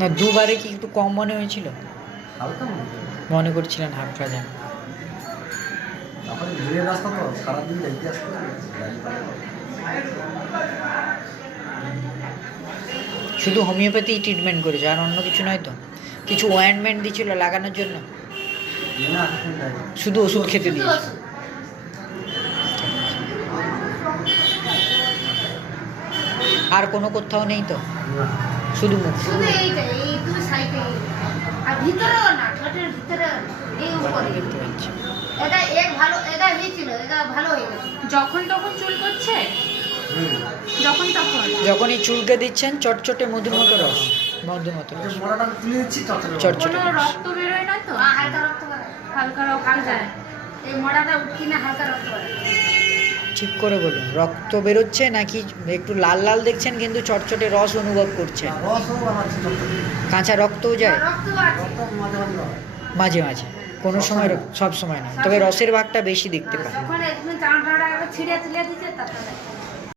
না দুবারে কি একটু কম মনে হয়েছিল? হালকা মনে হয়। মনে করছিলেন হাফটা যেন। তারপরে ভিড়ের রাস্তা তো সারাদিন যাইতে আসতে গাড়ি পায়। শুধু হোমিওপ্যাথি ট্রিটমেন্ট করেছে আর অন্য কিছু নয় তো? কিছু অয়েন্টমেন্ট দিয়েছিল লাগানোর জন্য? না, শুধু ওষুধ খেতে শুধু দিয়েছে? ওষুধ। আর কোনো কোথাও নেই তো? না। শুধু মুখ? শুধু এইটা, এই দুই সাইডে। আর ভিতরেও না, ঠোঁটের ভিতরেও না, এই উপরে। দেখতে পাচ্ছি। এটা এটা হয়েছিল, এটা ভালো হয়ে গেছে। যখন তখন চুল করছে? হুম। যখন তখন? যখনই চুলকে দিচ্ছেন চটচটে মধুর মতো রস, মধুর মতো রস। মোড়াটা তুলে দিচ্ছি চটচটে। চটচটে কোনো রস। রক্ত বেরোয় না তো? হালকা রক্ত করে। হালকা রক্ত যায়? এই মোড়াটা উঠি না, হালকা রক্ত করে। ঠিক করে বলুন, রক্ত বেরোচ্ছে নাকি একটু লাল লাল দেখছেন কিন্তু চটচটে রস অনুভব করছেন? রসও বানাচ্ছি চটচটে। কাঁচা রক্তও যায়? রক্ত আছে। রক্ত মাঝে মাঝে হয়। মাঝে মাঝে, কোনো সময় সব সময় নয়, তবে রসের ভাগটা বেশি দেখতে পান। যখন একদিন চাঁড়া ছিঁড়ে তুলে দিচ্ছে তারপরে